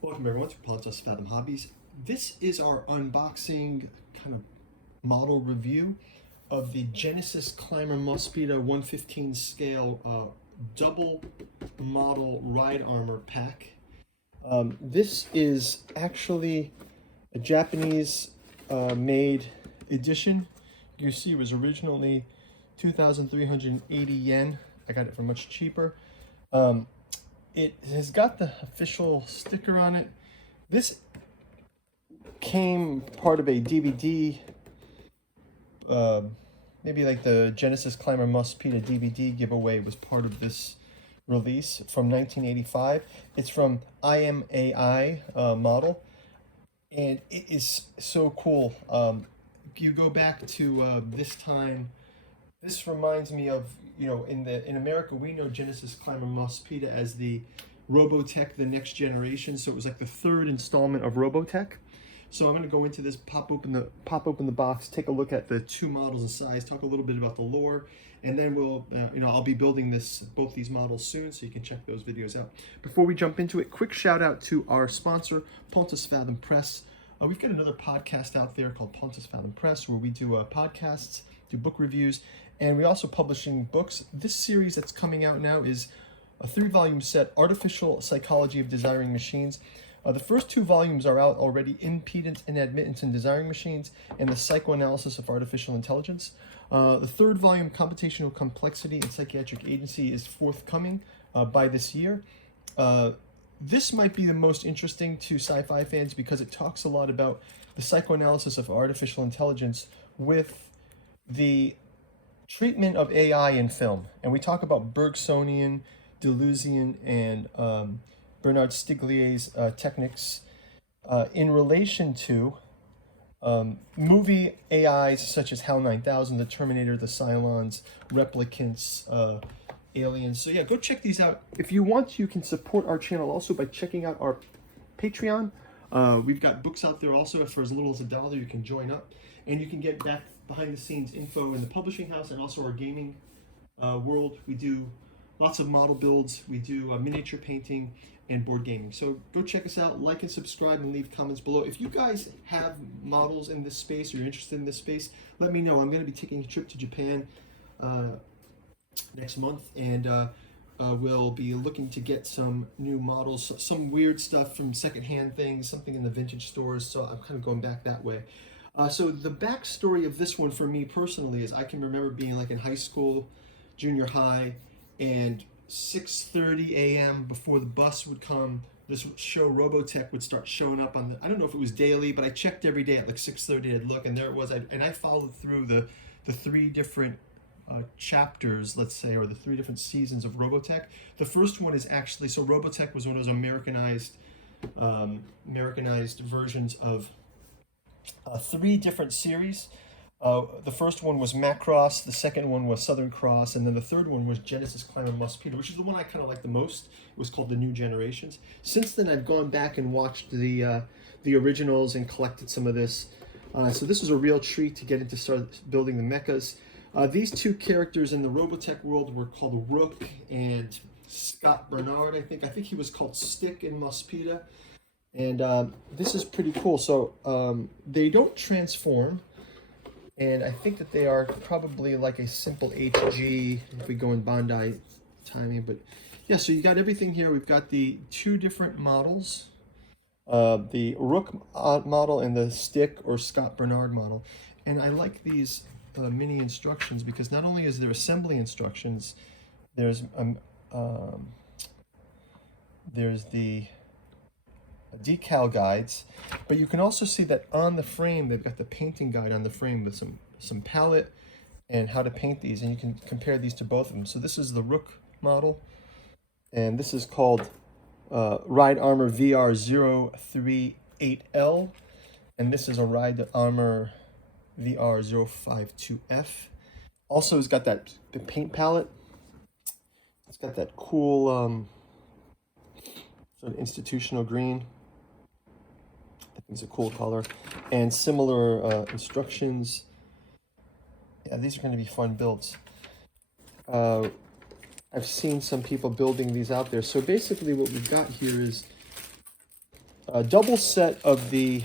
Welcome everyone to Podcast Fathom Hobbies. This is our unboxing kind of model review of the Genesis Climber Mospeada 115 scale double model ride armor pack. This is actually a Japanese made edition. You see it was originally 2,380 yen. I got it for much cheaper. It has got the official sticker on it. This came part of a DVD, maybe like the Genesis Climber Mospeada DVD giveaway was part of this release from 1985. It's from IMAI model, and it is so cool. You go back to this time. This reminds me of, in America, we know Genesis Climber Mospeada as the Robotech, the next generation. So it was like the third installment of Robotech. So I'm going to go into this, pop open the box, take a look at the two models and size, talk a little bit about the lore, and then we'll, I'll be building both these models soon, so you can check those videos out. Before we jump into it, quick shout out to our sponsor, Pontus Fathom Press. We've got another podcast out there called Pontus Fathom Press, where we do podcasts, do book reviews, and we're also publishing books. This series that's coming out now is a 3-volume set, Artificial Psychology of Desiring Machines. The first 2 volumes are out already, Impedance and Admittance in Desiring Machines, and the Psychoanalysis of Artificial Intelligence. The 3rd volume, Computational Complexity and Psychiatric Agency, is forthcoming by this year. This might be the most interesting to sci-fi fans because it talks a lot about the psychoanalysis of artificial intelligence with the treatment of AI in film. And we talk about Bergsonian, Deleuzian, and Bernard Stiglia's techniques in relation to movie AIs such as HAL 9000, the Terminator, the Cylons, Replicants, Aliens. So yeah, go check these out. If you want, you can support our channel also by checking out our Patreon. We've got books out there also. For as little as $1, you can join up, and you can get back behind the scenes info in the publishing house and also our gaming world. We do lots of model builds. We do miniature painting and board gaming. So go check us out, like and subscribe, and leave comments below. If you guys have models in this space or you're interested in this space, let me know. I'm going to be taking a trip to Japan next month, and we'll be looking to get some new models, some weird stuff from secondhand things, something in the vintage stores. So I'm kind of going back that way. So the backstory of this one for me personally is I can remember being like in high school, junior high, and 6:30 a.m. before the bus would come, this show Robotech would start showing up on the, I don't know if it was daily, but I checked every day at like 6:30. I'd look, and there it was. And I followed through the 3 different chapters, let's say, or the 3 different seasons of Robotech. The first one is actually, so Robotech was one of those Americanized versions of 3 different series. The first one was Macross, the second one was Southern Cross, and then the third one was Genesis Climber Mospeada, which is the one I kind of like the most. It was called The New Generations. Since then, I've gone back and watched the originals and collected some of this. So this was a real treat to get into start building the mechas. These 2 characters in the Robotech world were called Rook and Scott Bernard, I think. I think he was called Stick in Mospeada. And this is pretty cool. So they don't transform. And I think that they are probably like a simple HG if we go in Bandai timing. But yeah, so you got everything here. We've got the 2 different models, the Rook model and the Stick or Scott Bernard model. And I like these mini instructions because not only is there assembly instructions, there's the decal guides, but you can also see that on the frame they've got the painting guide on the frame with some palette and how to paint these, and you can compare these to both of them. So this is the Rook model, and this is called Ride Armor VR038L, and this is a Ride Armor VR052F. Also, it's got the paint palette. It's got that cool sort of institutional green. I think it's a cool color, and similar instructions. Yeah, these are going to be fun builds. I've seen some people building these out there. So basically what we've got here is a double set of the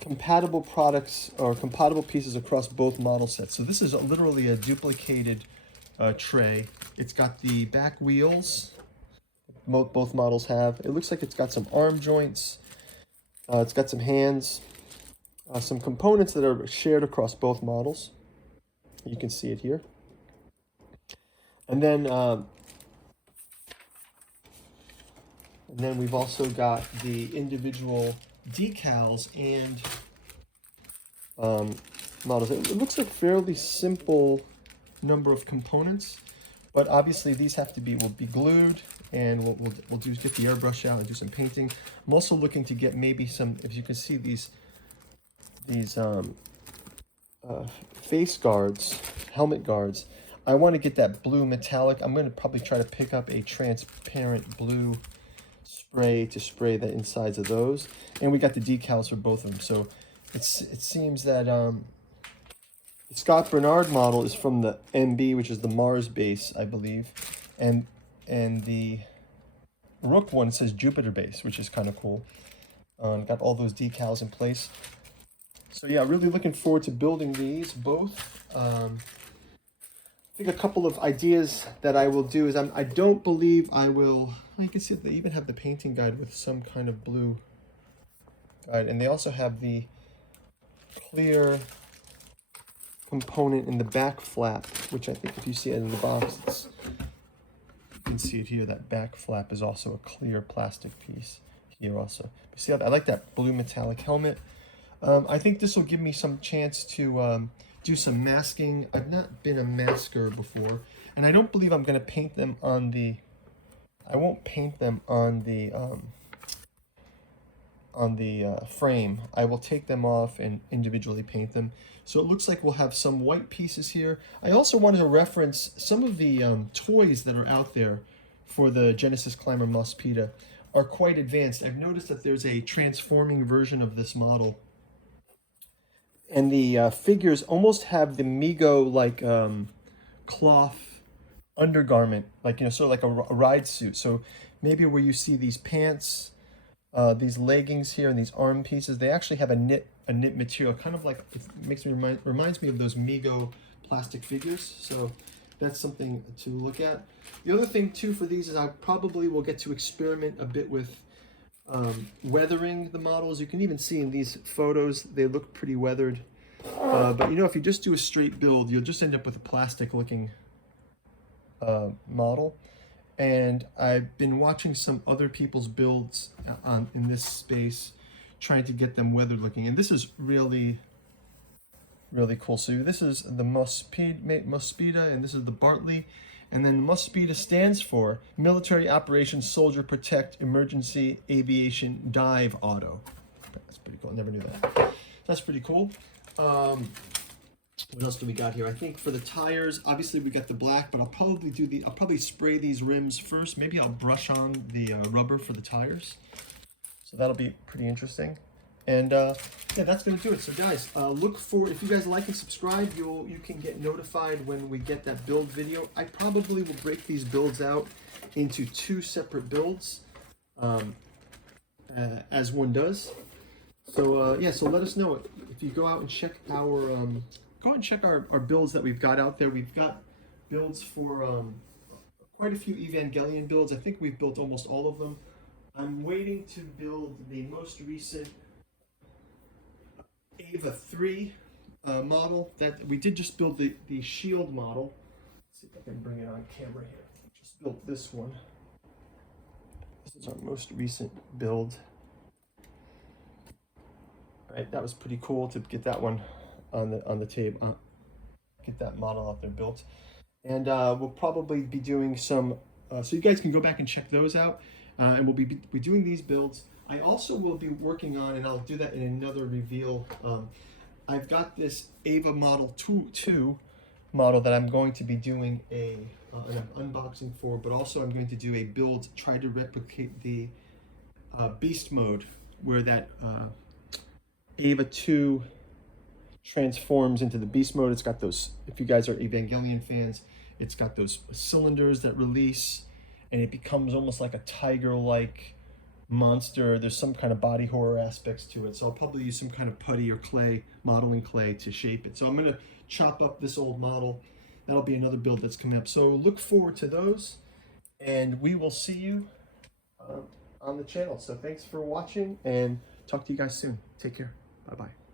compatible products or compatible pieces across both model sets. So this is literally a duplicated tray. It's got the back wheels, both models have. It looks like it's got some arm joints. It's got some hands, some components that are shared across both models. You can see it here. And then we've also got the individual decals and models. It looks like fairly simple number of components, but obviously these will be glued, and we'll get the airbrush out and do some painting. I'm also looking to get maybe some, if you can see these face guards, helmet guards. I want to get that blue metallic. I'm going to probably try to pick up a transparent blue spray to spray the insides of those. And we got the decals for both of them. So it seems that the Scott Bernard model is from the MB, which is the Mars base, I believe. And the Rook one says Jupiter base, which is kind of cool. Got all those decals in place. So yeah, really looking forward to building these both. I think a couple of ideas that I will do is I don't believe I will. You can see they even have the painting guide with some kind of blue guide, and they also have the clear component in the back flap, which I think if you see it in the box, you can see it here. That back flap is also a clear plastic piece here also. But see, I like that blue metallic helmet. I think this will give me some chance to do some masking. I've not been a masker before, and I don't believe I'm going to paint them on the. I won't paint them on the frame. I will take them off and individually paint them. So it looks like we'll have some white pieces here. I also wanted to reference some of the toys that are out there for the Genesis Climber Mospeada are quite advanced. I've noticed that there's a transforming version of this model, and the figures almost have the Mego like cloth undergarment, like, you know, sort of like a ride suit. So maybe where you see these pants, these leggings here, and these arm pieces, they actually have a knit material, kind of like, it reminds me of those Mego plastic figures. So that's something to look at. The other thing too for these is I probably will get to experiment a bit with weathering the models. You can even see in these photos they look pretty weathered, but you know, if you just do a straight build, you'll just end up with a plastic looking model. And I've been watching some other people's builds in this space, trying to get them weathered looking, and this is really cool. So this is the Mospeada, and this is the Bartley. And then Mospeada stands for Military Operations Soldier Protect Emergency Aviation Dive Auto. That's pretty cool. I never knew that. That's pretty cool. What else do we got here? I think for the tires, obviously we got the black, but I'll probably spray these rims first. Maybe I'll brush on the rubber for the tires. So that'll be pretty interesting. And yeah, that's gonna do it. So guys, look for, if you guys like and subscribe, you can get notified when we get that build video. I probably will break these builds out into 2 separate builds, as one does. So yeah, so let us know if you go out and check our builds that we've got out there. We've got builds for quite a few Evangelion builds. I think we've built almost all of them. I'm waiting to build the most recent Ava 3 model. That we did just build the shield model. Let's see if I can bring it on camera here. Just built this one. This is our most recent build. All right, that was pretty cool to get that one on the table. Get that model out there built, and we'll probably be doing some. So you guys can go back and check those out, and we'll be doing these builds. I also will be working on, and I'll do that in another reveal. I've got this Ava Model 2 model that I'm going to be doing an unboxing for, but also I'm going to do a build, try to replicate the Beast mode, where that Ava 2 transforms into the Beast mode. It's got those, if you guys are Evangelion fans, it's got those cylinders that release, and it becomes almost like a tiger-like monster. There's some kind of body horror aspects to it. So I'll probably use some kind of putty or clay, modeling clay, to shape it. So I'm gonna chop up this old model. That'll be another build that's coming up. So look forward to those, and we will see you on the channel. So thanks for watching, and talk to you guys soon. Take care. Bye-bye.